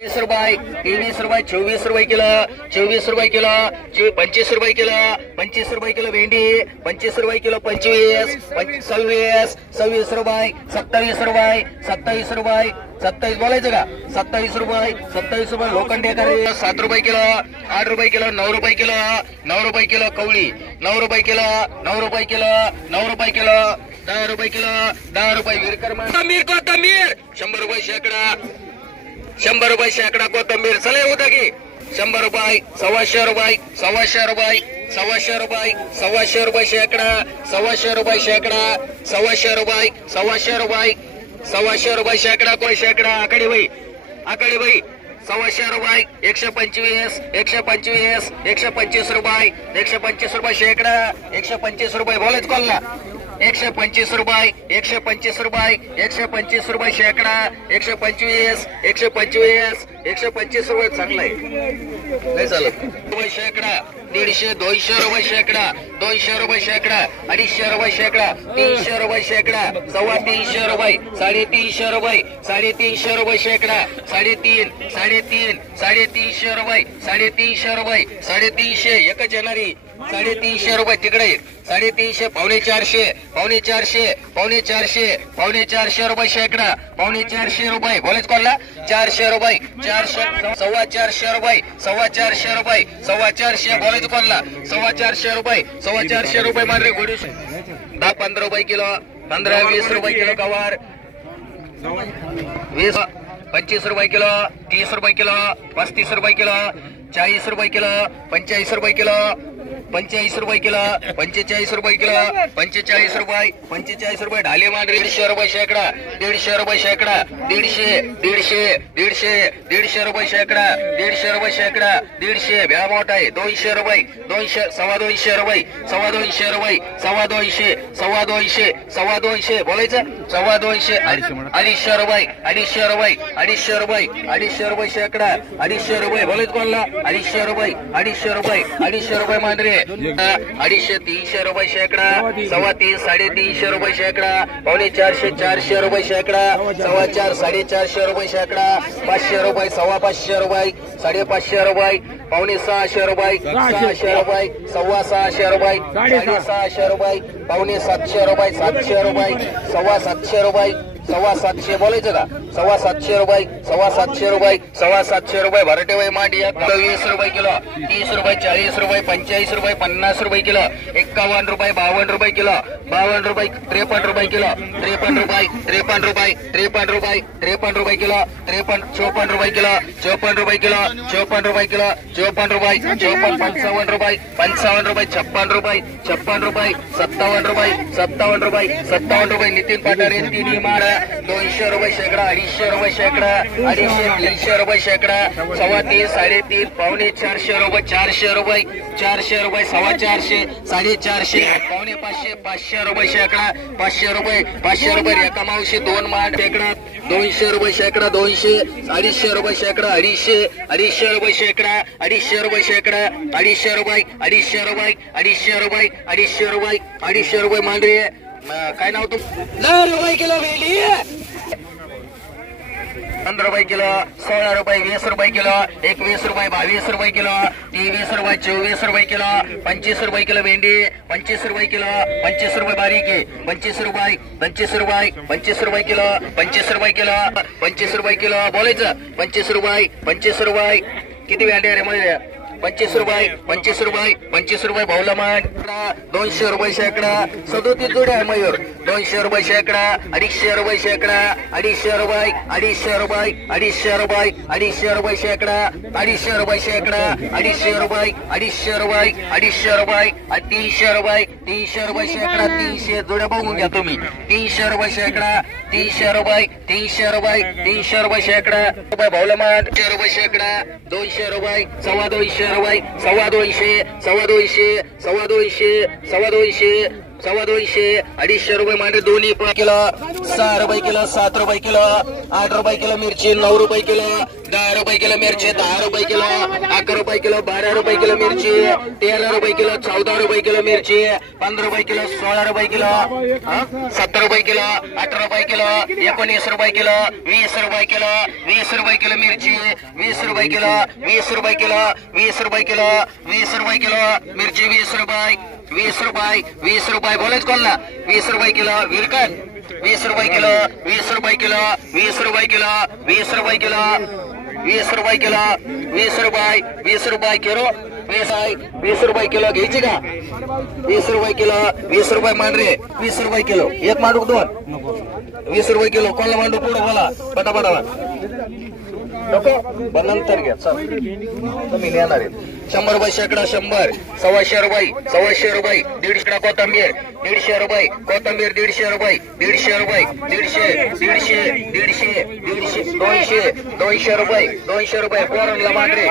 रुपये 23 रुपये 24 रुपये किलो 24 रुपये किलो 25 रुपये किलो 25 रुपये किलो भेंडी 25 रुपये किलो 25 26 26 रुपये 27 रुपये 27 रुपये 27 बोलायचं का 27 रुपये लोखंडे करे 7 रुपये किलो 8 रुपये किलो 9 रुपये किलो 9 रुपये किलो कवळी 9 रुपये किलो 9 रुपये किलो 9 रुपये किलो 10 रुपये किलो 10 रुपये विरकर कोथंबीर 100 रुपये शेकडा 100 रुपये शेकडा कोथंबीर चले होता की 100 रुपये 125 रुपये 125 रुपये 125 रुपये 125 रुपये शेकडा 125 रुपये शेकडा 125 रुपये 125 रुपये 125 रुपये शेकडा कोण शेकडा आकडे बाई 125 रुपये 125 125 125 रुपये 125 रुपये शेकडा 125 रुपये बोलायच कॉलला 125 रुपये 125 रुपये 125 रुपये शेकडा 125 125 रुपये चांगला आहे नाही चालत रुपये शेकडा 150 200 रुपये शेकडा 200 रुपये शेकडा 250 रुपये शेकडा 300 रुपये शेकडा 350 रुपये 350 रुपये 350 रुपये शेकडा 350 रुपये 350 रुपये 350 एकच येणारी 350 रुपये तिकडे 350 पावणे चारशे रुपये शेकडा 450 रुपये बोलायच कोणला 400 रुपये 400 रुपये 450 बोलायचं कोणला 450 रुपये मारे गोडी 10-15 रुपये किलो 15-20 रुपये किलो कवर 25 रुपये किलो 30 रुपये किलो 35 रुपये किलो 40 रुपये किलो 45 रुपये किलो 45 रुपये किलो 45 रुपये किलो 45 रुपये ढाले मांडरे 150 रुपये शेकडा 150 रुपये शेकडा 150 रुपये शेकडा 150 रुपये शेकडा 150 भ्या मोठा आहे 200 रुपये 200 रुपये 250 बोलायचं 250 रुपये 250 रुपये शेकडा 250 रुपये बोलायचं कोणला 250 रुपये मांडरे 250-300 रुपये शेकडा 350-350 रुपये शेकडा 450 रुपये शेकडा 450-450 रुपये शेकडा 500 रुपये 550 रुपये 550 रुपये 650 रुपये 600 रुपये 650 रुपये 650 रुपये 700 रुपये 700 रुपये 750 रुपये 750 बोलायचं का 750 रुपये 750 रुपये भरटे वय मांडी 20 रुपये किलो 30 रुपये 40 रुपये 45 रुपये 50 रुपये किलो 51 रुपये 52 रुपये किलो 52 रुपये 53 रुपये किलो 53 रुपये 53 रुपये 53 रुपये 53 रुपये किलो 54 रुपये किलो 54 रुपये किलो 54 रुपये किलो 54 रुपये 55 रुपये 56 रुपये 56 रुपये 57 रुपये 57 रुपये नितीन पाटारे तिन्ही माड 200 रुपये शेकडा 250 रुपये शेकडा 250-300 रुपये शेकडा 350 350 पावणे 400 रुपये 400 रुपये 450 450 पावणे 500 रुपये शेकडा 500 रुपये रेखा मावशी 2 माड शेकडा 200 रुपये शेकडा 200 250 रुपये शेकडा 250 रुपये शेकडा 250 रुपये शेकडा 250 रुपये मांडरे काय नाव तुम 9 रुपये किलो भेंडी 15 रुपये किलो 16 रुपये 20 रुपये किलो 21 रुपये 22 रुपये किलो 23 रुपये 24 रुपये किलो 25 रुपये किलो भेंडी 25 रुपये किलो 25 रुपये बारीक 25 रुपये किलो 25 रुपये किलो बोलायचं 25 रुपये किती भेंडी रे मध्ये 25 रुपये भाऊला मान 200 रुपये शेकडा 37 जोड्या आहे मयूर 200 रुपये शेकडा 250 रुपये शेकडा 250 रुपये शेकडा 250 रुपये शेकडा 200 रुपये 300 रुपये शेकडा 300 जोड्या बघून घ्या तुम्ही 300 रुपये शेकडा 300 रुपये शेकडा भाऊला मान 200 रुपये शेकडा 200 रुपये 250 रुपये 250 250 250 ₹250 मांडे दोन्ही किलो 6 रुपये किलो 7 रुपये किलो 8 रुपये किलो मिरची 9 रुपये किलो 10 रुपये किलो मिरची 10 रुपये किलो 11 रुपये किलो 12 रुपये किलो मिरची 13 रुपये किलो 14 रुपये किलो मिरची 15 रुपये किलो 16 रुपये किलो 17 रुपये किलो 18 रुपये किलो 19 रुपये किलो 20 रुपये किलो 20 रुपये किलो मिरची 20 रुपये किलो 20 रुपये किलो 20 रुपये किलो 20 रुपये किलो मिरची 20 रुपये 20 रुपये बोलायच कोणला 20 रुपये किलो विरकन 20 रुपये किलो 20 रुपये किलो 20 रुपये किलो 20 रुपये किलो 20 रुपये किलो 20 रुपये किलो 20 रुपये किलो घ्यायची का 20 रुपये किलो 20 रुपये मांडरे 20 रुपये किलो एक मांडू दोन 20 रुपये किलो कोणाला मांडू पुढे बोला पटापटा नको नंतर घ्या तुम्ही नेणार 100 रुपये शेकडा 100 125 रुपये 125 रुपये 150 कोथंबीर 150 रुपये कोथंबीर 150 रुपये 150 रुपये 150 200 रुपये 200 रुपये पोरांना मांडरे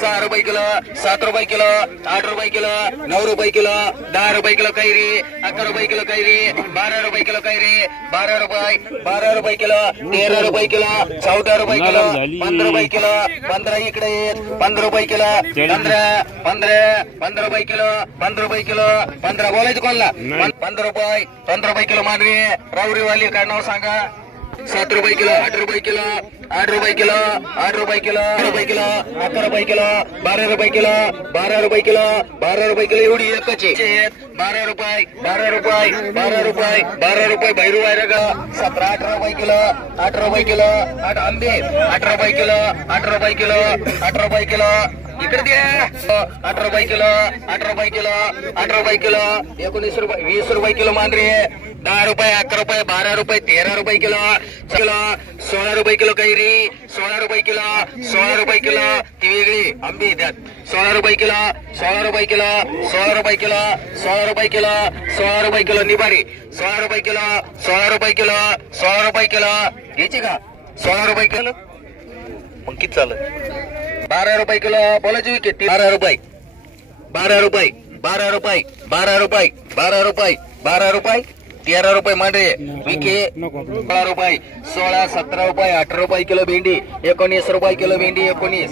6 रुपये किलो 7 रुपये किलो 8 रुपये किलो 9 रुपये किलो 10 रुपये किलो कैरी 11 रुपये किलो कैरी 12 रुपये किलो कैरी 12 रुपये किलो 13 रुपये किलो 14 रुपये किलो 15 रुपये किलो 15 इकडे 15 रुपये किलो 15 रुपये किलो 15 रुपये किलो 15 बोलायचं कोणला 15 रुपये किलो मांडवी रावरीवाली काय नाव सांगा 7 रुपये किलो 8 रुपये किलो 8 रुपये किलो 8 रुपये किलो 8 रुपये किलो 11 रुपये किलो 12 रुपये किलो 12 रुपये किलो 12 रुपये किलो एवढी एकच आहे 12 रुपये भैरू आहे ग 17 18 रुपये किलो 8 रुपये किलो 8 आंबे 8 रुपये किलो 8 रुपये किलो 8 रुपये किलो इकडे द्या 8 रुपये किलो 8 रुपये किलो 8 रुपये किलो 19 रुपये 20 रुपये किलो मांडरी 10 रुपये 11 रुपये 12 रुपये 13 रुपये किलो 16 रुपये किलो कैरी 16 रुपये किलो 16 रुपये किलो ती वेगळी आंबे द्यात 16 रुपये किलो 16 रुपये किलो 16 रुपये किलो 16 रुपये किलो 16 रुपये किलो निबारी 16 रुपये किलो 16 रुपये किलो 16 रुपये किलो घ्यायची का 16 रुपये किलो मग किती चालत 12 रुपये किलो बोलायची विकेट 12 रुपये 12 रुपये 12 रुपये 12 रुपये 12 रुपये 12 रुपये 13 रुपये मांडे विके 12 रुपये 16 17 रुपये 18 रुपये किलो भेंडी 19 रुपये किलो भेंडी 19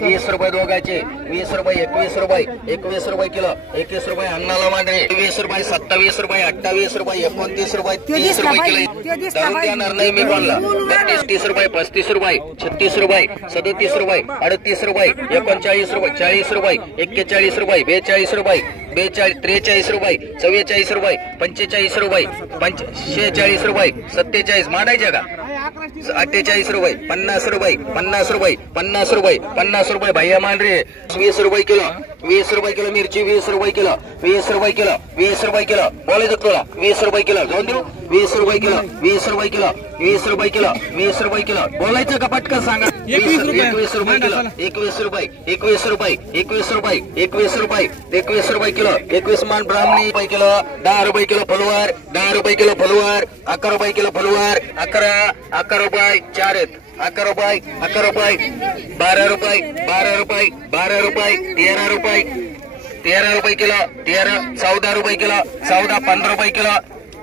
20 रुपये दोघांचे 20 रुपये 21 रुपये किलो 21 रुपये अन्नाला मांडरे 20 रुपये 27 रुपये 28 रुपये 29 रुपये 30 रुपये किलो धरून देणार नाही मी बोलला 30 रुपये 35 रुपये 36 रुपये 37 रुपये 38 रुपये 39 रुपये 40 रुपये 41 रुपये 42 रुपये 43 रुपये 44 रुपये 45 रुपये 46 रुपये 47 मांडायचे का 48 रुपये 50 रुपये 50 रुपये 50 रुपये 50 रुपये भैया मांडरे 20 रुपये किलो 20 रुपये किलो मिरची 20 रुपये किलो 20 रुपये किलो 20 रुपये किलो बोलायचं तुला 20 रुपये किलो जाऊन देऊ 20 रुपये किलो 20 रुपये किलो 20 रुपये किलो 20 रुपये किलो बोलायचं का पटकन सांगा 21 रुपये किलो 21 रुपये 21 रुपये 21 रुपये 21 रुपये 21 रुपये किलो 21 मान ब्राह्मणी रुपये किलो 10 रुपये किलो फलवार 10 रुपये किलो फलवार 11 रुपये किलो फलवार 11 रुपये 4 आहेत 11 रुपये 12 रुपये 12 रुपये 12 रुपये 13 रुपये 13 रुपये किलो 13 14 रुपये किलो 14 15 रुपये किलो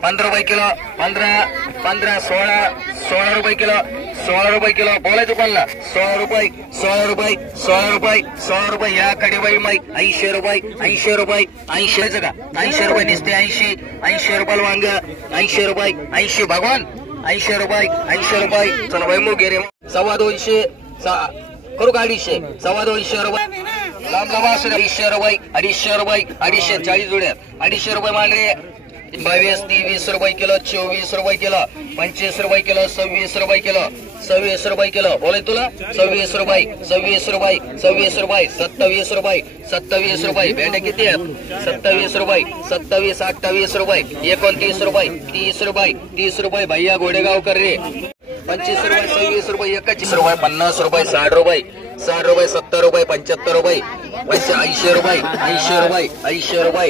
15 रुपये किलो 15 16 रुपये किलो 16 रुपये किलो बोलायचं कोणला 16 रुपये 16 रुपये 16 रुपये 16 रुपये या कडे बाई माई 80 रुपये 80 रुपये 80 का 80 रुपये दिसते 80 रुपये वांग 80 रुपये 80 भगवान 80 रुपये 80 रुपये चला बाई मुग रे 250 करू का 250 250 रुपये लांब लांब असं 250 रुपये 250 रुपये 240 जोड्या 250 रुपये मांडरे 22 23 रुपये किलो 24 रुपये किलो 25 रुपये किलो 26 रुपये किलो 26 रुपये किलो बोले तुला 26 रुपये 26 रुपये 26 रुपये 27 रुपये 27 रुपये भेंडे किती आहेत 27 रुपये 27 28 रुपये 29 रुपये 30 रुपये 30 रुपये भैया घोडेगावकर रे 25 रुपये 26 रुपये 21 रुपये 50 रुपये 60 रुपये 60 रुपये 70 रुपये 75 रुपये 80 रुपये 80 रुपये 80 रुपये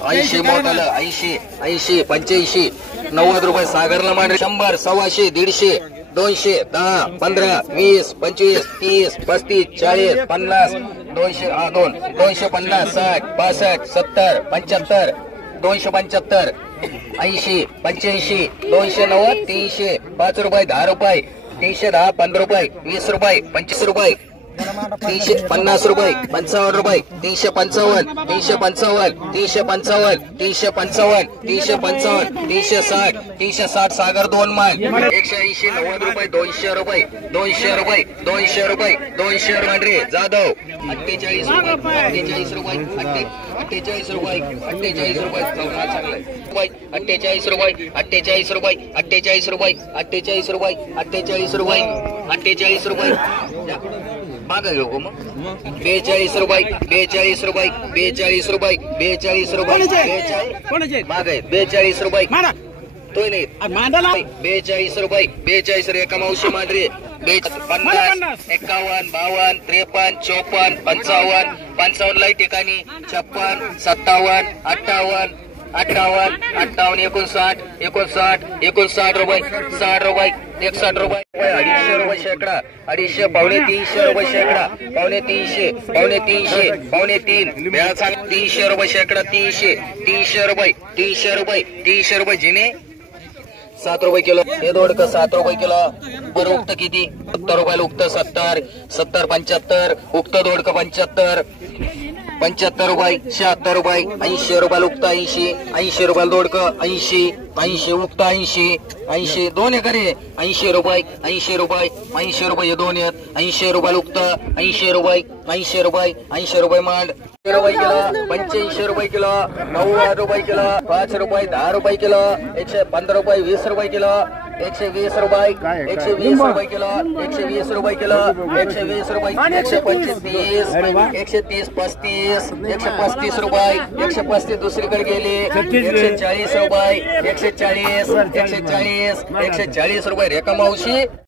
80 मोठाला 80 85 90 रुपये सागरला मांडरे 100 125 150 200 10 15 20 25 30 35 40 50 200 250 60 65 70 75 275 80 85 290 300 5 रुपये 10 रुपये 310 15 रुपये 20 रुपये 25 रुपये 350 रुपये 55 रुपये 355 355 355 355 355 360 360 सागर 2 माल 180 90 रुपये 200 रुपये 200 रुपये 200 रुपये 200 रे जाधव 48 रुपये 48 रुपये 48 रुपये 48 रुपये चौथा चांगला 48 रुपये 48 रुपये 48 रुपये 48 रुपये 48 रुपये 48 रुपये मागे घेऊ मग 42 रुपये 42 रुपये 42 रुपये 42 रुपये मागे 42 रुपये तो नाही 42 रुपये 42 रे कमावशी मांडरे 50 51 52 53 54 55 55 लाई ठिकाणी 56 57 58 58 58 59 59 59 रुपये 60 रुपये 61 रुपये 250 रुपये शेकडा 250 पावणे 300 रुपये शेकडा पावणे 300 पावणे 300 पावणे 3 300 रुपये शेकडा 300 300 रुपये 300 रुपये 300 रुपये जिने 7 रुपये किलो हे दोडक 7 रुपये किलो बरं उक्त किती 70 रुपयाला उक्त 70 70 75 उक्त दोडक 75 75 रुपये 76 रुपये 80 रुपयाला उक्त 80 80 रुपयाला दोडक 80 80 उक्त 80 80 दोन एकर 80 रुपये 80 रुपये 80 रुपये दोन आहेत 80 रुपयाला उक्त 80 रुपये 80 रुपये 80 रुपये मांड रुपये किलो 85 रुपये किलो 90 रुपये किलो 5 रुपये 10 रुपये किलो 115 रुपये 20 रुपये किलो 120 रुपये 120 रुपये किलो 120 रुपये किलो 120 रुपये 135 130 35 135 रुपये 135 दुसरीकडे गेले 140 रुपये 140 140 140 रुपये रेखा मावशी